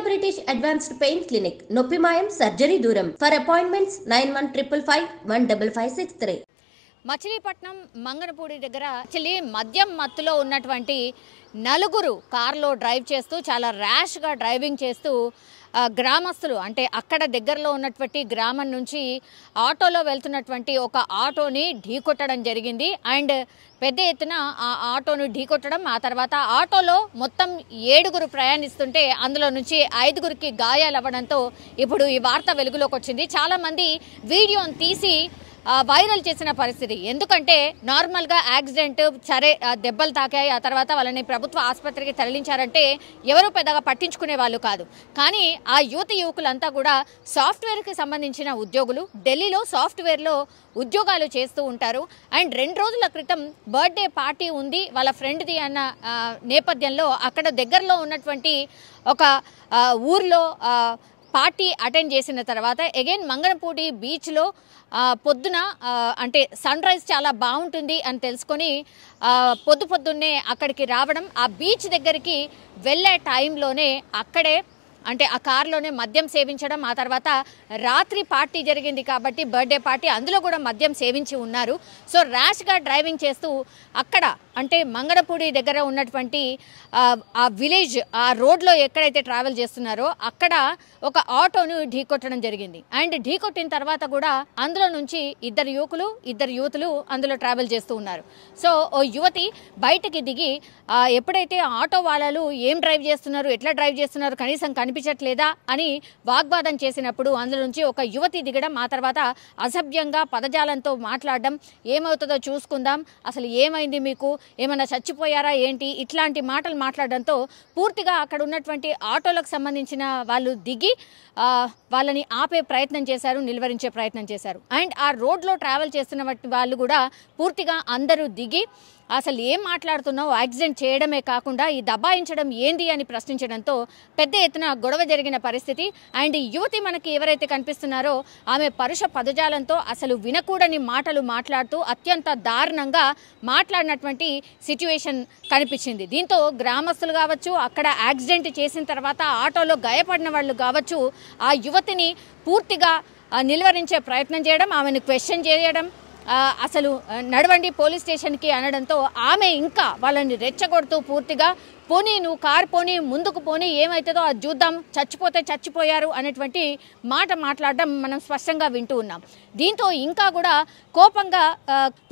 Indo British advanced pain clinic నొప్పిమాయం surgery దూరం for appointments 9155515563. Machilipatnam Manganapudi దగ్గర యాక్చువల్లీ మద్యం మత్తులో ఉన్నటువంటి నలుగురు కార్లో డ్రైవ్ చేస్తూ చాలా ర్యాష్గా డ్రైవింగ్ చేస్తూ గ్రామస్తులు అంటే అక్కడ దగ్గరలో ఉన్నటువంటి గ్రామం నుంచి ఆటోలో వెళ్తున్నటువంటి ఒక ఆటోని ఢీకొట్టడం జరిగింది. అండ్ పెద్ద ఎత్తున ఆ ఆటోను ఢీకొట్టడం, ఆ తర్వాత ఆటోలో మొత్తం 7 ప్రయాణిస్తుంటే అందులో నుంచి 5 గాయాలు అవ్వడంతో ఇప్పుడు ఈ వార్త వెలుగులోకి వచ్చింది. చాలామంది వీడియోని తీసి వైరల్ చేసిన పరిస్థితి. ఎందుకంటే నార్మల్గా యాక్సిడెంట్ సరే దెబ్బలు తాకాయి, ఆ తర్వాత వాళ్ళని ప్రభుత్వ ఆసుపత్రికి తరలించారంటే ఎవరు పెద్దగా పట్టించుకునే వాళ్ళు కాదు. కానీ ఆ యువకులంతా కూడా సాఫ్ట్వేర్కి సంబంధించిన ఉద్యోగులు, ఢిల్లీలో సాఫ్ట్వేర్లో ఉద్యోగాలు చేస్తూ ఉంటారు. అండ్ 2 రోజుల క్రితం బర్త్డే పార్టీ ఉంది వాళ్ళ ఫ్రెండ్ది అన్న నేపథ్యంలో అక్కడ దగ్గరలో ఉన్నటువంటి ఒక ఊర్లో పార్టీ అటెండ్ చేసిన తర్వాత అగైన్ మంగనపూడి బీచ్లో పొద్దున అంటే సన్ రైజ్ చాలా బాగుంటుంది అని తెలుసుకొని పొద్దున్నే అక్కడికి రావడం, ఆ బీచ్ దగ్గరికి వెళ్ళే టైంలోనే అక్కడే అంటే ఆ కార్లోనే మద్యం సేవించడం, ఆ తర్వాత రాత్రి పార్టీ జరిగింది కాబట్టి బర్త్డే పార్టీ, అందులో కూడా మద్యం సేవించి ఉన్నారు. సో ర్యాష్గా డ్రైవింగ్ చేస్తూ అక్కడ అంటే మంగనపూడి దగ్గర ఉన్నటువంటి ఆ విలేజ్ ఆ రోడ్లో ఎక్కడైతే ట్రావెల్ చేస్తున్నారో అక్కడ ఒక ఆటోను ఢీకొట్టడం జరిగింది. అండ్ ఢీకొట్టిన తర్వాత కూడా అందులో నుంచి 2 యువతులు అందులో ట్రావెల్ చేస్తూ ఉన్నారు. సో ఓ యువతి బయటకి దిగి ఎప్పుడైతే ఆటో వాళ్ళు ఏం డ్రైవ్ చేస్తున్నారు, ఎట్లా డ్రైవ్ చేస్తున్నారు, కనీసం కనిపించట్లేదా అని వాగ్వాదం చేసినప్పుడు అందులో నుంచి ఒక యువతి దిగడం, ఆ తర్వాత అసభ్యంగా పదజాలంతో మాట్లాడడం, ఏమవుతుందో చూసుకుందాం, అసలు ఏమైంది మీకు, ఏమైనా చచ్చిపోయారా ఏంటి, ఇట్లాంటి మాటలు మాట్లాడడంతో పూర్తిగా అక్కడ ఉన్నటువంటి ఆటోలకు సంబంధించిన వాళ్ళు దిగి వాళ్ళని ఆపే ప్రయత్నం చేశారు, నిలువరించే ప్రయత్నం చేశారు. అండ్ ఆ రోడ్లో ట్రావెల్ చేస్తున్న వాళ్ళు కూడా పూర్తిగా అందరూ దిగి అసలు ఏం మాట్లాడుతున్నావు, యాక్సిడెంట్ చేయడమే కాకుండా ఈ దబాయించడం ఏంది అని ప్రశ్నించడంతో పెద్ద ఎత్తున గొడవ జరిగిన పరిస్థితి. అండ్ యువతి మనకి ఎవరైతే కనిపిస్తున్నారో ఆమె పరుష పదజాలంతో అసలు వినకూడని మాటలు మాట్లాడుతూ అత్యంత దారుణంగా మాట్లాడినటువంటి సిచ్యువేషన్ కనిపించింది. దీంతో గ్రామస్తులు కావచ్చు, అక్కడ యాక్సిడెంట్ చేసిన తర్వాత ఆటోలో గాయపడిన వాళ్ళు కావచ్చు, ఆ యువతిని పూర్తిగా నిలువరించే ప్రయత్నం చేయడం, ఆమెను క్వశ్చన్ చేయడం, అసలు నడవండి పోలీస్ స్టేషన్కి అనడంతో ఆమె ఇంకా వాళ్ళని రెచ్చగొడుతూ పూర్తిగా పోనీ నువ్వు కారు పోనీ, ముందుకు పోనీ, ఏమవుతుందో అది చూద్దాం, చచ్చిపోతే చచ్చిపోయారు అనేటువంటి మాట మాట్లాడడం మనం స్పష్టంగా వింటూ ఉన్నాం. దీంతో ఇంకా కూడా కోపంగా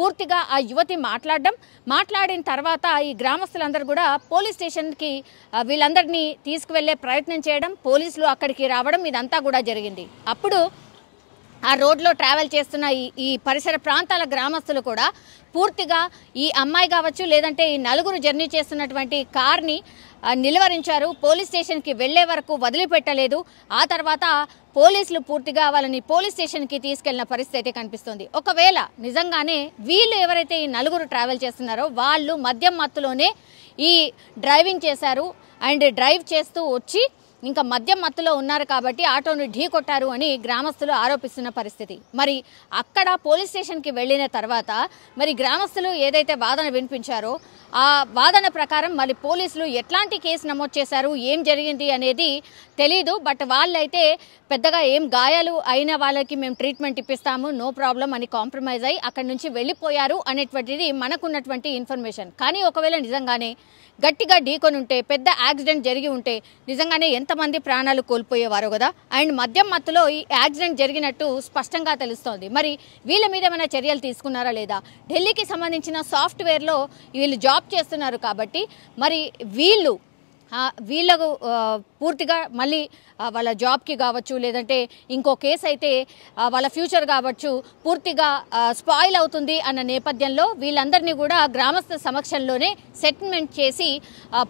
పూర్తిగా ఆ యువతి మాట్లాడిన తర్వాత ఈ గ్రామస్తులందరూ కూడా పోలీస్ స్టేషన్కి వీళ్ళందరినీ తీసుకువెళ్లే ప్రయత్నం చేయడం, పోలీసులు అక్కడికి రావడం, ఇదంతా కూడా జరిగింది. అప్పుడు ఆ రోడ్లో ట్రావెల్ చేస్తున్న ఈ పరిసర ప్రాంతాల గ్రామస్తులు కూడా పూర్తిగా ఈ అమ్మాయి కావచ్చు, లేదంటే ఈ 4 జర్నీ చేస్తున్నటువంటి కార్ని నిలువరించారు. పోలీస్ స్టేషన్కి వెళ్లే వరకు వదిలిపెట్టలేదు. ఆ తర్వాత పోలీసులు పూర్తిగా వాళ్ళని పోలీస్ స్టేషన్కి తీసుకెళ్లిన పరిస్థితి కనిపిస్తుంది. ఒకవేళ నిజంగానే వీళ్ళు ఎవరైతే ఈ 4 ట్రావెల్ చేస్తున్నారో వాళ్ళు మద్యం మత్తులోనే ఈ డ్రైవింగ్ చేశారు అండ్ డ్రైవ్ చేస్తూ వచ్చి ఇంకా మద్యం మత్తులో ఉన్నారు కాబట్టి ఆటోను ఢీ కొట్టారు అని గ్రామస్తులు ఆరోపిస్తున్న పరిస్థితి. మరి అక్కడ పోలీస్ స్టేషన్కి వెళ్ళిన తర్వాత మరి గ్రామస్తులు ఏదైతే వాదన వినిపించారో ఆ వాదన ప్రకారం మరి పోలీసులు ఎట్లాంటి కేసు నమోదు చేశారు, ఏం జరిగింది అనేది తెలీదు. బట్ వాళ్ళైతే పెద్దగా ఏం గాయాలు అయిన వాళ్ళకి మేము ట్రీట్మెంట్ ఇప్పిస్తాము, నో ప్రాబ్లం అని కాంప్రమైజ్ అయ్యి అక్కడి నుంచి వెళ్ళిపోయారు అనేటువంటిది మనకున్నటువంటి ఇన్ఫర్మేషన్. కానీ ఒకవేళ నిజంగానే గట్టిగా ఢీకొని ఉంటే, పెద్ద యాక్సిడెంట్ జరిగి ఉంటే నిజంగానే ఎంతమంది ప్రాణాలు కోల్పోయేవారు కదా. అండ్ మద్యం మత్తులో ఈ యాక్సిడెంట్ జరిగినట్టు స్పష్టంగా తెలుస్తోంది. మరి వీళ్ళ మీద ఏమైనా చర్యలు తీసుకున్నారా లేదా? ఢిల్లీకి సంబంధించిన సాఫ్ట్వేర్లో వీళ్ళు జాబ్ చేస్తున్నారు కాబట్టి మరి వీళ్ళకు పూర్తిగా మళ్ళీ వాళ్ళ జాబ్కి కావచ్చు, లేదంటే ఇంకో కేసు అయితే వాళ్ళ ఫ్యూచర్ కావచ్చు పూర్తిగా స్పాయిల్ అవుతుంది అన్న నేపథ్యంలో వీళ్ళందరినీ కూడా గ్రామస్తుల సమక్షంలోనే సెటిల్మెంట్ చేసి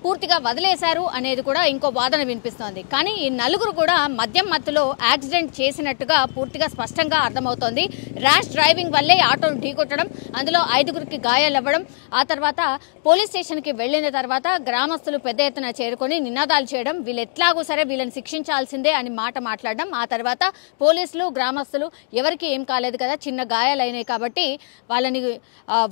పూర్తిగా వదిలేశారు అనేది కూడా ఇంకో వాదన వినిపిస్తోంది. కానీ ఈ 4 కూడా మద్యం మత్తులో యాక్సిడెంట్ చేసినట్టుగా పూర్తిగా స్పష్టంగా అర్థమవుతోంది. ర్యాష్ డ్రైవింగ్ వల్లే ఆటోను ఢీకొట్టడం, అందులో 5 గాయాలు అవ్వడం, ఆ తర్వాత పోలీస్ స్టేషన్కి వెళ్లిన తర్వాత గ్రామస్తులు పెద్ద ఎత్తున చేరుకొని నినాదాలు చేయడం, వీళ్ళు ఎట్లాగూ సరే వీళ్ళని శిక్షించాల్సిందే అని మాట్లాడడం. ఆ తర్వాత పోలీసులు గ్రామస్తులు ఎవరికి ఏం కాలేదు కదా, చిన్న గాయాలైనాయి కాబట్టి వాళ్ళని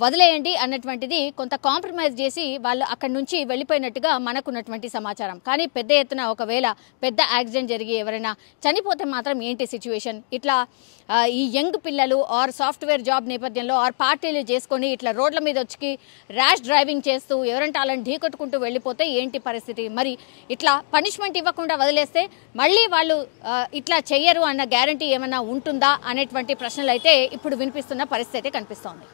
వదిలేయండి అన్నటువంటిది కొంత కాంప్రమైజ్ చేసి వాళ్ళు అక్కడి నుంచి వెళ్ళిపోయినట్టుగా మనకున్నటువంటి సమాచారం. కానీ పెద్ద ఎత్తున ఒకవేళ పెద్ద యాక్సిడెంట్ జరిగి ఎవరైనా చనిపోతే మాత్రం ఏంటి సిచ్యువేషన్? ఇట్లా ఈ యంగ్ పిల్లలు ఆర్ సాఫ్ట్వేర్ జాబ్ నేపథ్యంలో ఆర్ పార్టీలు చేసుకొని ఇట్లా రోడ్ల మీద వచ్చి ర్యాష్ డ్రైవింగ్ చేస్తూ ఎవరంటే వాళ్ళని ఢీకొట్టుకుంటూ వెళ్ళిపోతే ఏంటి పరిస్థితి? మరి ఇట్లా పనిష్మెంట్ ఇవ్వకుండా వదిలేస్తే మళ్ళీ వాళ్ళు ఇట్లా చెయ్యరు అన్న గ్యారంటీ ఏమైనా ఉంటుందా అనేటువంటి ప్రశ్నలు అయితే ఇప్పుడు వినిపిస్తున్న పరిస్థితి కనిపిస్తోంది.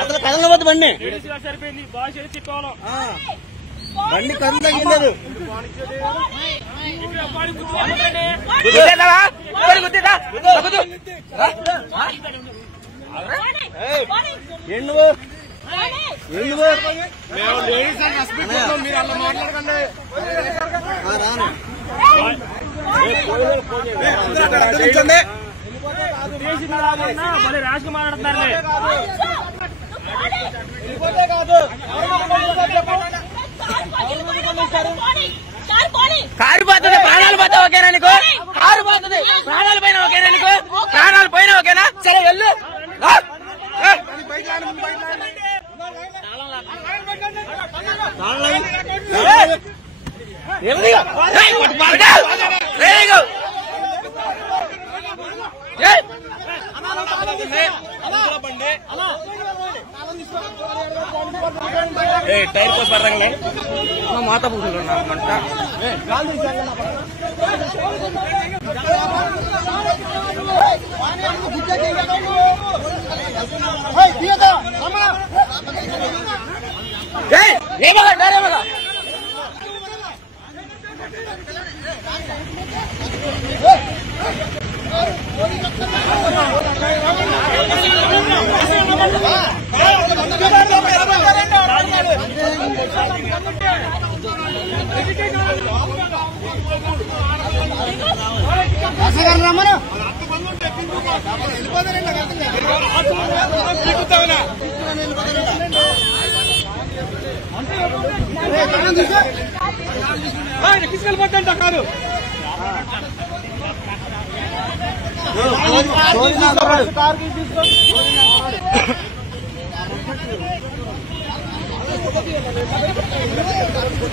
అసలు కదలవద్దు బండి బండి కళ్ళు తగ్గిలేదు. కారిపోతుంది, ప్రాణాలు పోతే ఓకేనా నీకు? కారిపోతుంది, ప్రాణాలు పైన ఓకేనా నీకు? ప్రాణాలు పైన ఓకేనా? సరే వెళ్ళు. టైర్ కోసి పడతాంలే మాత పూసులు మంట తీసుకెళ్ళిపోతా కాదు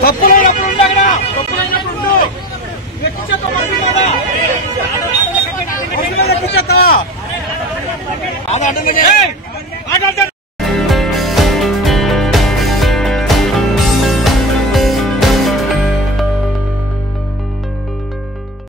తప్పులైనప్పుడు ఉండగా తప్పులైనప్పుడు ఎక్కిచ్చేస్తావా?